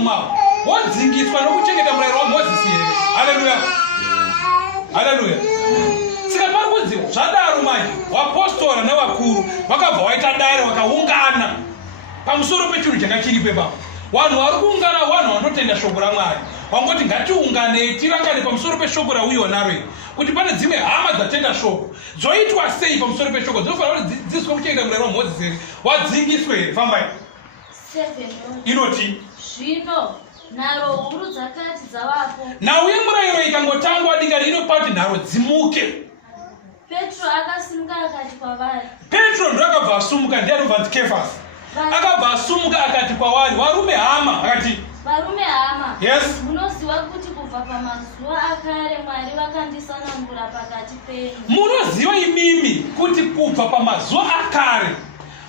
waruma wadzingiswa nokuchengeta murayiro waMozisi here. Haleluya. Haleluya. Saka parikudziwa zvadaro manje vapostora nevakuru vakabva vaita dare vakaungana pamusoro pechinhu changa chiripo ipapo. Vanhu vari kuungana vanhu vanotenda shoko raMwari. Vangoti ngatiungane tirangane pamusoro peshoko rauyonaro iri kuti pane dzimwe hama dzatenda shoko dzoitwa sei pamusoro peshoko dzinofanira kuti dzidzidziswe kuchengeta murayiro waMozisi here wadzingiswe here. Fambai. 7 inoti zvino nharo huru dzakati dzavapo nauye murayiro ikangotangwa dingari inopati nharo dzimuke. Petro akasimuka akati kwavari. Petro ndo akabva asumuka, ndiye anobvanzi Kefasi. Akabva asumuka akati kwavari, varume hama, akati varume hama, yes, munoziva kuti kubva pamazuva akare Mwari vakandisanangura pakati penyu. Munoziva imimi kuti kubva pamazuva akare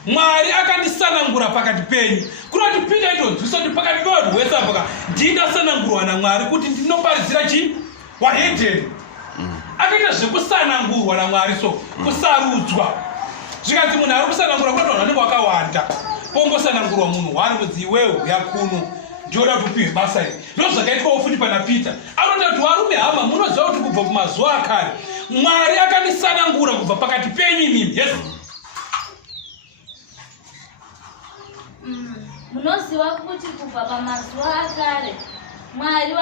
Mwari akandisanangura pakati penyu. Kunoti Pita itonzwisa kuti pakati pevanhu vese apa ndindasanangurwa naMwari kuti ndinoparidzira chi wahedheni. Akaita zvekusanangurwa naMwari, so kusarudzwa. Zvikanzi munhu ari kusanangurwa kuti vanhu vanenge vakawanda. Pongosanangurwa munhu wari kudzi iwewe yakuno ndoda kupiwa basa iri. Ndozvakaitwawo futi pana Pita. Anoti kuti varume hama, munoziva kuti kubva kumazuva akare Mwari akandisanangura kubva pakati penyu imimi. Yes. Munoziva kuti kubva pamazuva akare Mwari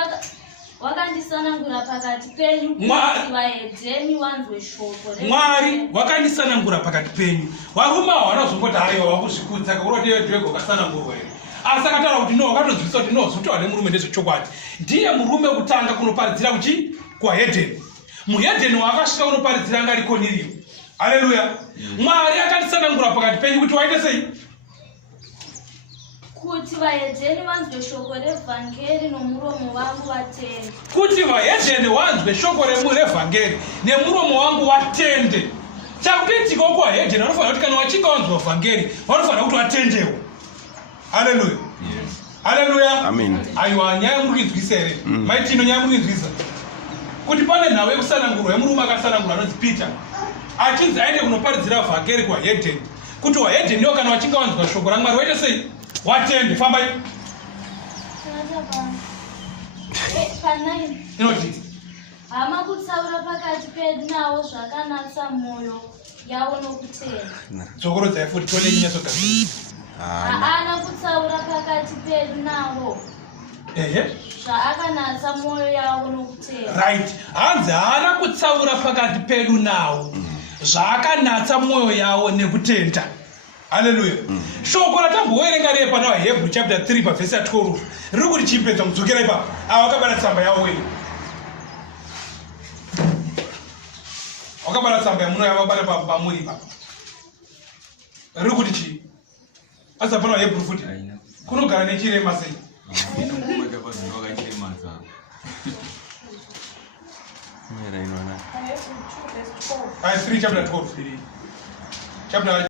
wakandisanangura pakati penyu kuti vahedheni vanzwe shoko. Mwari wakandisanangura pakati penyu. Varume ava vanozongoti haiwa vakuzvikudza kakuroti Dhwego wakasanangurwa here. Asi akataura kuti no, akatonzwisa kuti no, zvinotaura nemurume ndezvechokwadi. Ndiye murume kutanga kunoparidzira kuchi kuhedheni. Muhedheni wakasvika kunoparidzira anga ari Kornelio. Haleluya. Mwari akandisanangura pakati penyu kuti waite sei? Kuti vahedheni vanzwe shoko revhangeri nomuromo wangu watende. Kuti vahedheni vanzwe shoko revhangeri nemuromo wangu watende. Chakuitika kuhedheni vanofanira kuti kana vachinga vanzwa vhangeri vanofanira kuti vatendewo. Haleluya. Yes. Haleluya. Amen. Aiwa, nyaya muri kuinzwisa here. Maitino nyaya muri kuinzwisa. Kuti pane nhau yekusanangurwa yemurume akasanangurwa anonzi Pita. Achinzi aende kunoparidzira vhangeri kuhedheni. Kuti vahedheni ndiwo kana vachinga vanzwa shoko raMwari waite sei? Watende. Fambai. Pa9 inoti hama kutsaura pakati pedu navo zvakanatsa mwoyo yavo nokutenda. dzokorodzai futi tone nyatsogadzira. Haana kutsaura pakati pedu navo zvaakanatsa mwoyo yavo nokutenda. Right. Hanzi haana kutsaura pakati pedu navo zvaakanatsa mwoyo yavo nekutenda. Haleluya. Shoko ratamboverenga rei pana Hebrew chapter 3 pavhesi ya 12 riri kuti chipedza kudzokera ipapo ava vakabata tsamba yavo weyo. Wakabata tsamba yamuno yavabata pamuri ipapo riri kuti chii? Asi hapana Hebrew futi kunogara nechirema sei? 3 chapter 12 chapter